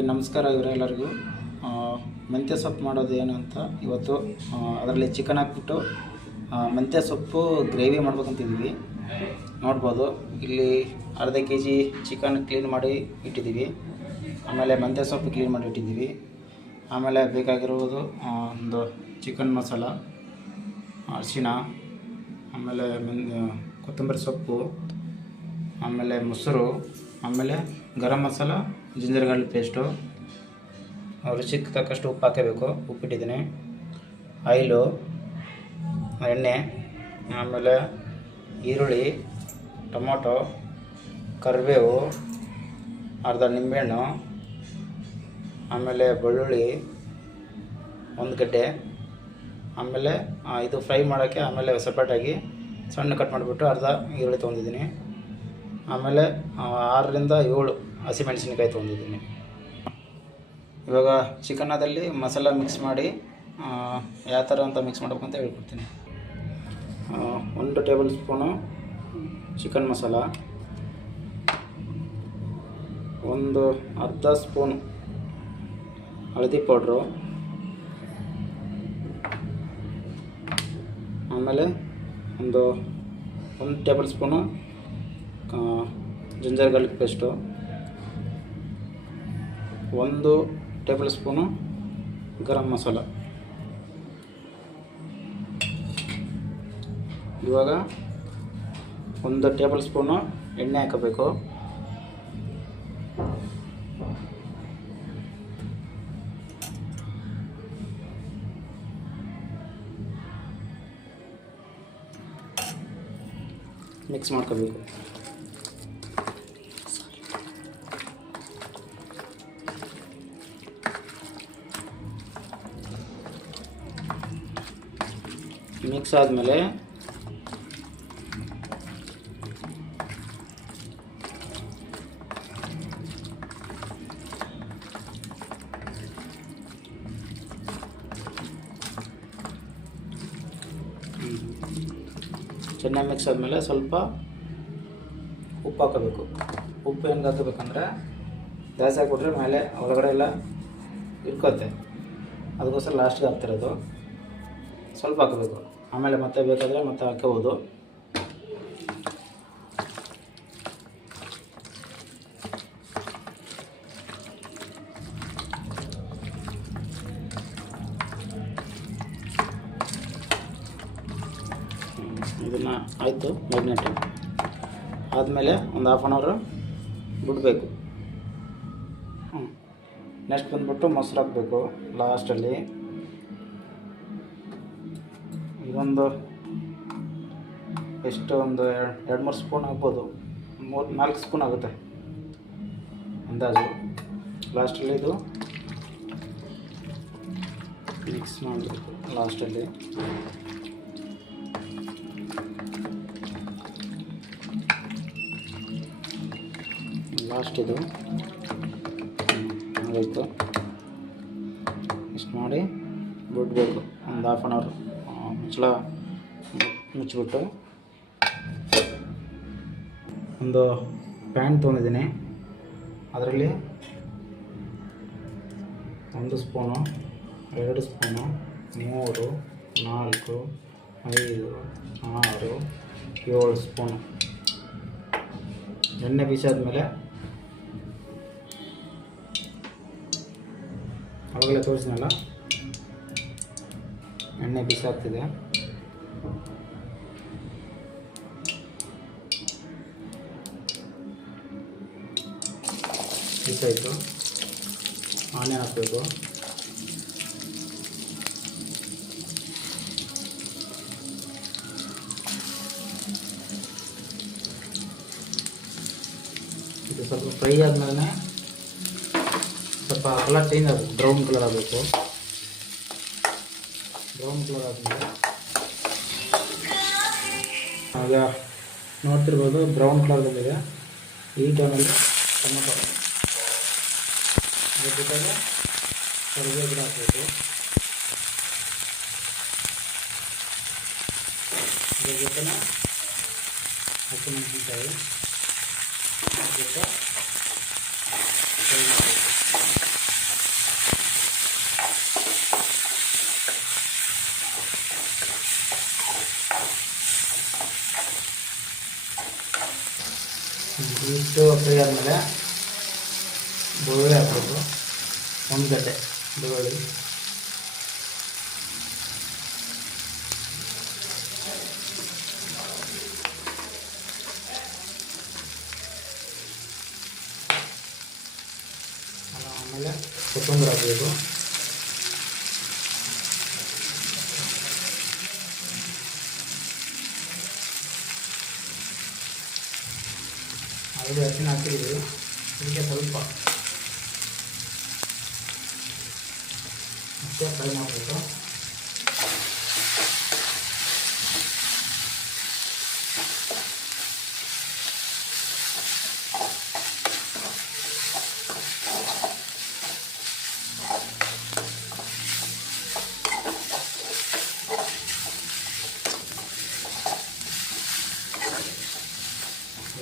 Hi ನಮಸ್ಕಾರ ಇವರೆಲ್ಲರಿಗೂ. ಮೆಂತ್ಯ ಸೊಪ್ಪು ಮಾಡೋದು ಏನು ಅಂತ ಇವತ್ತು ಅದರಲ್ಲಿ ಚಿಕನ್ ಹಾಕ್ಬಿಟ್ಟು ಮೆಂತ್ಯ ಸೊಪ್ಪು ಗ್ರೇವಿ ಮಾಡ್ಬೇಕಂತಿದ್ದೀವಿ. ನೋಡ್ಬೋದು ಇಲ್ಲಿ ಅರ್ಧ kg ಚಿಕನ್ ಕ್ಲೀನ್ ಮಾಡಿ ಇಟ್ಟಿದ್ದೀವಿ. ಆಮೇಲೆ ಮೆಂತ್ಯ ಸೊಪ್ಪು ಕ್ಲೀನ್ ಮಾಡಿ ಇಟ್ಟಿದ್ದೀವಿ. ಆಮೇಲೆ ಬೇಕಾಗಿರುವುದು ಒಂದು ಚಿಕನ್ ಮಸಾಲ, ಅರಿಶಿಣ, ಆಮೇಲೆ ಕೊತ್ತಂಬರಿ ಸೊಪ್ಪು, ಆಮೇಲೆ ಮೊಸರು, ಆಮೇಲೆ garam masala, ginger garlic paste, ರುಚಿಗೆ ತಕ್ಕಷ್ಟು ಉಪ್ಪು ಹಾಕಬೇಕು. ಉಪ್ಪಿಟ್ಟಿದ್ದೀನಿ. ಆಯಿಲು, ಎಣ್ಣೆ, ಆಮೇಲೆ ಈರುಳ್ಳಿ, ಟೊಮೊಟೊ, ಕರಿಬೇವು, ಅರ್ಧ ನಿಂಬೆಹಣ್ಣು, ಆಮೇಲೆ ಬೆಳ್ಳುಳ್ಳಿ ಒಂದು ಗಡ್ಡೆ, ಆಮೇಲೆ ಇದು ಫ್ರೈ ಮಾಡೋಕ್ಕೆ ಆಮೇಲೆ ಸಪ್ರೇಟಾಗಿ ಸಣ್ಣ ಕಟ್ ಮಾಡಿಬಿಟ್ಟು ಅರ್ಧ ಈರುಳ್ಳಿ ತೊಗೊಂಡಿದ್ದೀನಿ. ಆಮೇಲೆ 6ರಿಂದ 7 ಹಸಿಮೆಣಸಿನ್ಕಾಯಿ ತೊಗೊಂಡಿದ್ದೀನಿ. ಇವಾಗ ಚಿಕನ್ನದಲ್ಲಿ ಮಸಾಲ ಮಿಕ್ಸ್ ಮಾಡಿ ಯಾವ ಥರ ಅಂತ ಮಿಕ್ಸ್ ಮಾಡಬೇಕು ಅಂತ ಹೇಳ್ಕೊಡ್ತೀನಿ. 1 ಟೇಬಲ್ ಸ್ಪೂನು ಚಿಕನ್ ಮಸಾಲ, ಒಂದು ಅರ್ಧ ಸ್ಪೂನ್ ಹಳದಿ ಪೌಡ್ರು, ಆಮೇಲೆ ಒಂದು 1 tablespoon ginger garlic paste, 1 tablespoon garam masala. ಇವಾಗ 1 ಟೇಬಲ್ ಸ್ಪೂನು ಎಣ್ಣೆ ಹಾಕಬೇಕು. ಮಿಕ್ಸ್ ಮಾಡ್ಕೋಬೇಕು. ಮಿಕ್ಸ್ ಆದಮೇಲೆ ಚೆನ್ನಾಗಿ ಮಿಕ್ಸ್ ಆದಮೇಲೆ ಸ್ವಲ್ಪ ಉಪ್ಪು ಹಾಕಬೇಕು. ಉಪ್ಪು ಹೆಂಗೆ ಹಾಕಬೇಕಂದ್ರೆ ಜಾಸ್ತಿ ಹಾಕ್ಬಿಟ್ರೆ ಮೇಲೆ ಒಳಗಡೆ ಎಲ್ಲ ಇಟ್ಕೋತೆ, ಅದಕ್ಕೋಸ್ಕರ ಲಾಸ್ಟ್ಗೆ ಹಾಕ್ತಿರೋದು. ಸ್ವಲ್ಪ ಹಾಕಬೇಕು. ಆಮೇಲೆ ಮತ್ತೆ ಬೇಕಾದರೆ ಮತ್ತೆ ಹಾಕೋಬೋದು. ಇದನ್ನು ಆಯಿತು ಮ್ಯಾಗ್ನೇಟ್ ಆದಮೇಲೆ ಒಂದು ½ ಆನ್ ಅವರ್ ಬಿಡಬೇಕು. ನೆಕ್ಸ್ಟ್ ಬಂದ್ಬಿಟ್ಟು ಮೊಸರು ಹಾಕಬೇಕು ಲಾಸ್ಟಲ್ಲಿ. ಇದೊಂದು ಎಷ್ಟು ಒಂದು 2-3 ಸ್ಪೂನ್ ಆಗ್ಬೋದು, 3-4 ಸ್ಪೂನ್ ಆಗುತ್ತೆ ಅಂದಾಜು. ಲಾಸ್ಟಲ್ಲಿ ಇದು ಮಿಕ್ಸ್ ಮಾಡಬೇಕು. ಲಾಸ್ಟಲ್ಲಿ ಇದು ಆಯಿತು. ಇಷ್ಟು ಮಾಡಿ ಬಿಡಬೇಕು ಒಂದು ½ ಆನ್ ಅವರ್. ಮುಚ್ಚಿಬಿಟ್ಟು ಒಂದು ಪ್ಯಾನ್ ತೊಗೊಂಡಿದ್ದೀನಿ. ಅದರಲ್ಲಿ 1 ಸ್ಪೂನು, 2 ಸ್ಪೂನು, 3, 4, 5, 6, 7 ಸ್ಪೂನು ಎಣ್ಣೆ ಬಿಸಾದ್ಮೇಲೆ ಅವಾಗಲೇ ತೋರಿಸಿನಲ್ಲ ಎಣ್ಣೆ ಬಿಸಾಗ್ತಿದೆ. ಬಿಸಾಯಿತು. ಆನಿಯನ್ ಹಾಕಬೇಕು. ಇದು ಸ್ವಲ್ಪ ಫ್ರೈ ಆದಮೇಲೆ ಸ್ವಲ್ಪ ಕಲರ್ ಚೇಂಜ್ ಆಗಬೇಕು, ಬ್ರೌನ್ ಕಲರ್ ಆಗಬೇಕು. ಬ್ರೌನ್ ಕಲರ್ ಆದಮೇಲೆ ಆಗ ನೋಡ್ತಿರ್ಬೋದು ಬ್ರೌನ್ ಕಲರ್ ಬಂದಿದೆ. ಈ ಟೈಮಲ್ಲಿ ಟೊಮೊಟೊ ಅದ್ರ ಜೊತೆಗೆ ಕರಿಬೇವು ಗಿಡ ಹಾಕಬೇಕು. ಅದ್ರ ಜೊತೆನ ಹಸಿಮೆಣಸಿನ್ಕಾಯಿ ಜೊತೆ ಇಷ್ಟು ಫ್ರೈ ಆದಮೇಲೆ ಬೆಳ್ಳುಳ್ಳಿ ಹಾಕ್ಬೇಕು. ಒಂದು ಗಡ್ಡೆ ಬೆಳ್ಳುಳ್ಳಿ, ಆಮೇಲೆ ಕೊತ್ತಂಬರಿ ಹಾಕಬೇಕು. ಆಲ್ರೆಡಿ ಹಸಿನ ಹಾಕಿದ್ದೀವಿ, ಇದಕ್ಕೆ ಸ್ವಲ್ಪ ಮತ್ತೆ ಫ್ರೈ ಮಾಡಬೇಕು.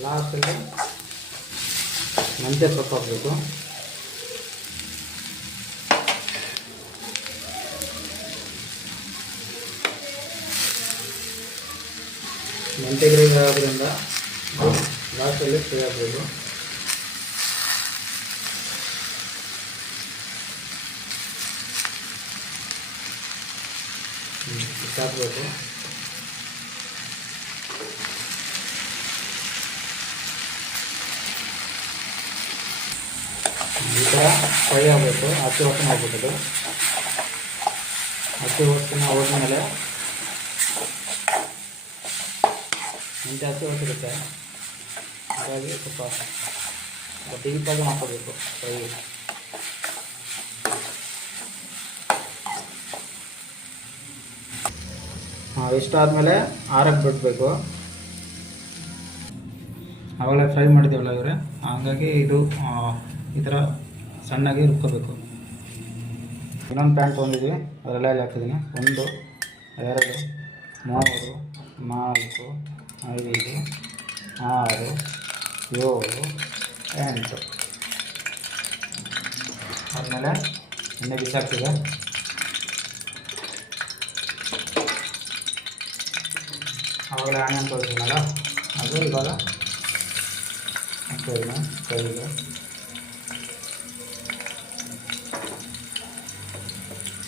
ಲಾಸ್ಟಲ್ಲಿ ಮೆಂತ್ಯ ಸೊಪ್ಪು ಹಾಕಬೇಕು. ಮೆಂತ್ಯ ಗ್ರೇವಿ ಆಗೋದ್ರಿಂದ ಲಾಸ್ಟಲ್ಲಿ ಫ್ರೈ ಹಾಕಬೇಕು. ಇಷ್ಟು ಹಾಕಬೇಕು. ಈ ಥರ ಫ್ರೈ ಆಗಬೇಕು. ಹಸಿ ವಾಸನೆ ಆಗ್ಬಿಟ್ಟದು. ಹಸಿ ವಾಸನೆ ಹೋದ್ಮೇಲೆ ಮುಂಚೆ ಹಸಿ ಹೊತ್ತಿರುತ್ತೆ, ಹಾಗಾಗಿ ಸ್ವಲ್ಪ ಡೀಪಾಗಿ ಮಾಡ್ಕೋಬೇಕು ಫ್ರೈ. ಇಷ್ಟಾದಮೇಲೆ ಆರಕ್ಕೆ ಬಿಡಬೇಕು. ಆವಾಗಲೇ ಫ್ರೈ ಮಾಡಿದ್ದೀವಲ್ಲ ಇವರೇ, ಹಾಗಾಗಿ ಇದು ಈ ಥರ ಸಣ್ಣಾಗಿ ರುಬ್ಕೋಬೇಕು. ಇನ್ನೊಂದು ಪ್ಯಾನ್ ತೊಗೊಂಡಿದ್ವಿ, ಅದರೆಲ್ಲ ಇಲ್ಲಿ ಹಾಕ್ತಿದ್ದೀನಿ. 1 2 3 4 5 6 7 8 ಆದಮೇಲೆ ಎಣ್ಣೆ ಬಿಸಾಕ್ತಿದೆ. ಆವಾಗಲೇ ಆನಿಯನ್ ತೋರಿಸಿದ್ನಲ್ಲ, ಅದು ಇವಾಗ ಹಾಕ್ತಿದ್ದೀನಿ ಕೈಗೆ.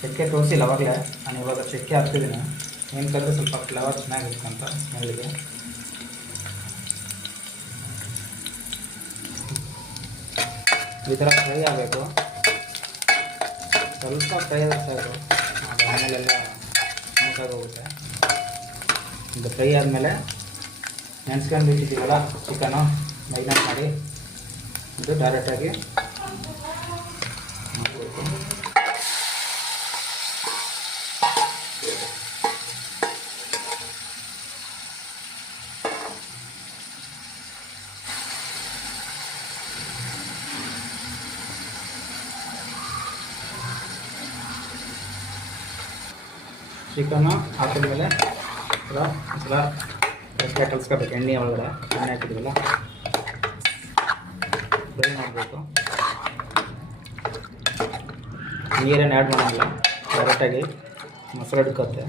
ಚಕ್ಕೆ ತೋರಿಸಿಲ್ಲ ಅವಾಗಲೇ, ನಾನು ಇವಾಗ ಚಕ್ಕೆ ಹಾಕ್ತಿದ್ದೀನಿ. ಏನಕ್ಕಂದರೆ ಸ್ವಲ್ಪ ಫ್ಲೇವರ್ ಚೆನ್ನಾಗಿರುತ್ತೆ ಅಂತ ಸ್ಮೆಲ್ಗೆ. ಈ ಥರ ಫ್ರೈ ಆಗಬೇಕು. ಸ್ವಲ್ಪ ಫ್ರೈ ಆದರೆ ಸಾಕು, ಅದು ಆಮೇಲೆಲ್ಲ ಸ್ಮೂತಾಗಿ ಹೋಗುತ್ತೆ. ಇದು ಫ್ರೈ ಆದಮೇಲೆ ನೆನೆಸ್ಕೊಂಡು ಇಟ್ಟಿದ್ದೀವಲ್ಲ ಚಿಕನು ಮೈನಸ್ ಮಾಡಿ, ಇದು ಡೈರೆಕ್ಟಾಗಿ ಹಾಕಬೇಕು. ಚಿಕನ್ನು ಹಾಕಿದ್ಮೇಲೆ ಒಂದ್ಸಲ ಫ್ರೆಶ್ಗೆ ಕಲಿಸ್ಕೋಬೇಕು. ಎಣ್ಣೆ ಒಳಗಡೆ ಎಣ್ಣೆ ಹಾಕಿದ್ವಲ್ಲ, ಫ್ರೈ ಮಾಡಬೇಕು. ನೀರೇನು ಆ್ಯಡ್ ಮಾಡೋಂಗಿಲ್ಲ, ಡೈರೆಕ್ಟಾಗಿ ಮೊಸರು ಹಿಡ್ಕೊತ್ತೆ.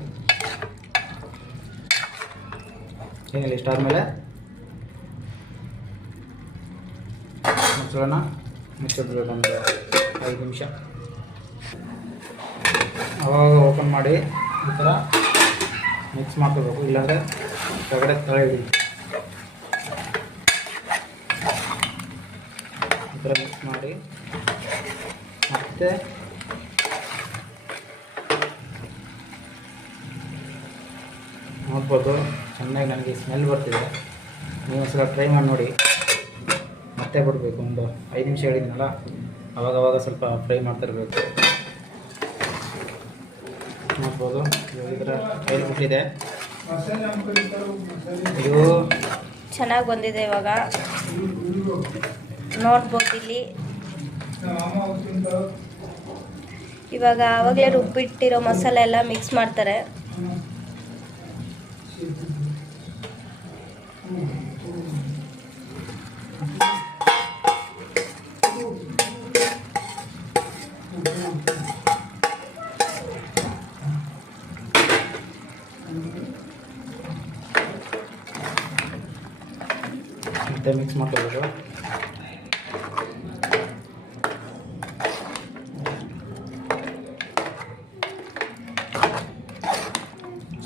ಏನಿಲ್ಲ, ಇಷ್ಟಾದಮೇಲೆ ಮೊಸರನ್ನ ಮುಚ್ಚಿಡ್ಬೇಕು ಒಂದು 5 ನಿಮಿಷ. ಆವಾಗ ಓಪನ್ ಮಾಡಿ ಈ ಥರ ಮಿಕ್ಸ್ ಮಾಡ್ಕೋಬೇಕು, ಇಲ್ಲಾಂದರೆ ಹೊರಗಡೆ ತಳೆ ಹಿಡಿಯುತ್ತೆ. ಈ ಥರ ಮಿಕ್ಸ್ ಮಾಡಿ ಮತ್ತೆ ನೋಡ್ಬೋದು, ಚೆನ್ನಾಗಿ ನನಗೆ ಸ್ಮೆಲ್ ಬರ್ತಿದೆ. ನೀವು ಒಂದ್ಸಲ ಟ್ರೈ ಮಾಡಿ ನೋಡಿ. ಮತ್ತೆ ಬಿಡಬೇಕು, ಒಂದು 5 ನಿಮಿಷ ಹೇಳಿದ್ನಲ್ಲ, ಅವಾಗವಾಗ ಸ್ವಲ್ಪ ಫ್ರೈ ಮಾಡ್ತಿರ್ಬೇಕು. ನೋಡ್ಬೋದು ಈ ಥರ ಕೈಲಿ ಬಿಟ್ಟಿದೆ. ಇದು ಚೆನ್ನಾಗಿ ಬಂದಿದೆ. ಇವಾಗ ನೋಡ್ಬೋದು ಇಲ್ಲಿ. ಇವಾಗ ಆವಾಗಲೇ ರುಬ್ಬಿಟ್ಟಿರೋ ಮಸಾಲೆ ಎಲ್ಲ ಮಿಕ್ಸ್ ಮಾಡ್ತಾರೆ. ಮತ್ತೆ ಮಿಕ್ಸ್ ಮಾಡ್ಕೋಬೇಕು.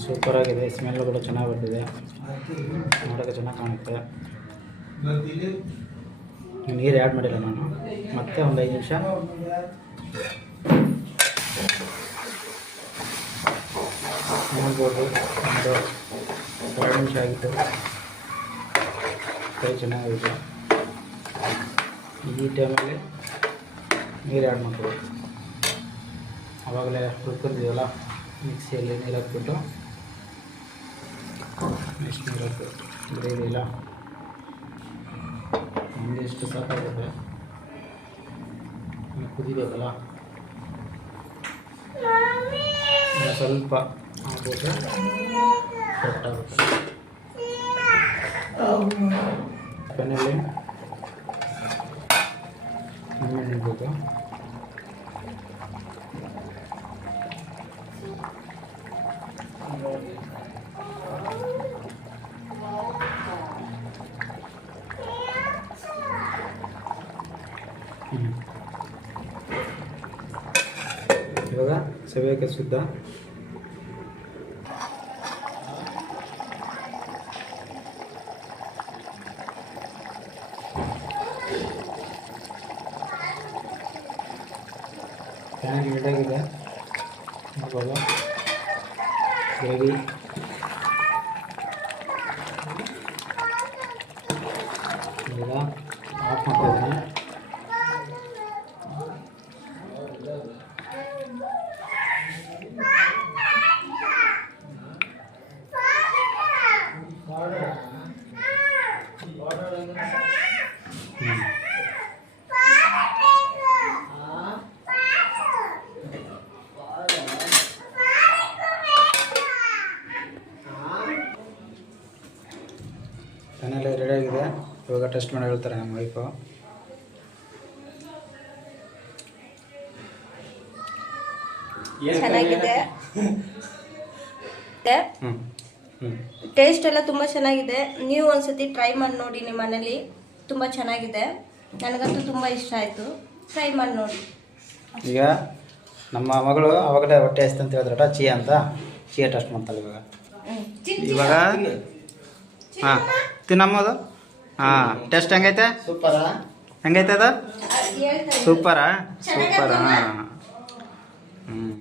ಸೂಪರಾಗಿದೆ, ಸ್ಮೆಲ್ ಕೂಡ ಚೆನ್ನಾಗಿ ಬರ್ತಿದೆ, ನೋಡೋಕ್ಕೆ ಚೆನ್ನಾಗಿ ಕಾಣುತ್ತೆ. ನೀರು ಆ್ಯಡ್ ಮಾಡಿಲ್ಲ ನಾನು. ಮತ್ತೆ ಒಂದು 5 ನಿಮಿಷ ನೋಡ್ಬೋದು. ಒಂದು 2 ನಿಮಿಷ ಆಗಿತ್ತು, ಕೈ ಚೆನ್ನಾಗಿದೆ. ಈ ಟೈಮಲ್ಲಿ ನೀರು ಆ್ಯಡ್ ಮಾಡ್ಬೋದು. ಆವಾಗಲೇ ರುಬ್ಕೊಂಡಿದ್ದೀವಲ್ಲ ಮಿಕ್ಸಿಯಲ್ಲಿ ನೀರು ಹಾಕ್ಬಿಟ್ಟು ನೆಕ್ಸ್ಟ್ ನೀರು ಹಾಕ್ಬೇಕು. ಗ್ರೇವಿ ಇಲ್ಲ ನಮಗೆ ಎಷ್ಟು ಸಾಕಾಗುತ್ತೆ, ಕುದಿಬೇಕಲ್ಲ, ಸ್ವಲ್ಪ ಹಾಕ್ಬಿಟ್ರೆ ಕರೆಕ್ಟ್ ಆಗುತ್ತೆ. ಪೆನ್ನಲ್ಲಿ ನಿಂಬೆಹಣ್ಣು ಇಡಬೇಕು. ಇವಾಗ ಸವಿಯೋಕ್ಕೆ ಸಿದ್ಧ. ಚೆನ್ನಾಗಿ ರೆಡಿಯಾಗಿದೆ ನೋಡ್ಬೋದು. ಗ್ರೇವಿ ಈಗ ಆಫ್ ಮಾಡ್ತಾಯಿದ್ದೀನಿ. ಪೆನ್ನೆಲ್ಲ ರೆಡಿಯಾಗಿದೆ. ಇವಾಗ ಟೆಸ್ಟ್ ಮಾಡಿ ಹೇಳ್ತಾರೆ ನಮ್ಮ ವೈಫು. ಚೆನ್ನಾಗಿದೆ, ಟೇಸ್ಟ್ ಎಲ್ಲ ತುಂಬ ಚೆನ್ನಾಗಿದೆ. ನೀವು ಒಂದ್ಸತಿ ಟ್ರೈ ಮಾಡಿ ನೋಡಿ ನಿಮ್ಮ ಮನೇಲಿ, ತುಂಬ ಚೆನ್ನಾಗಿದೆ. ನನಗಂತೂ ತುಂಬ ಇಷ್ಟ ಆಯಿತು, ಟ್ರೈ ಮಾಡಿ ನೋಡಿ. ಈಗ ನಮ್ಮ ಮಗಳು ಅವಾಗಲೇ ಹೊಟ್ಟೆ ಹಸ್ತು ಅಂತ ಹೇಳಿದ್ರಟ, ಚೀಯ ಅಂತ, ಚೀಯ ಟೆಸ್ಟ್ ಮಾಡ್ತಾಳೆ ಇವಾಗ. ಹಾಂ ತಿನ್ನಮ್ಮದು. ಹಾಂ ಟೆಸ್ಟ್ ಹೆಂಗೈತೆ? ಸೂಪರಾ? ಹೆಂಗೈತೆ ಅದು? ಸೂಪರಾ? ಸೂಪರಾ? ಹ್ಞೂ.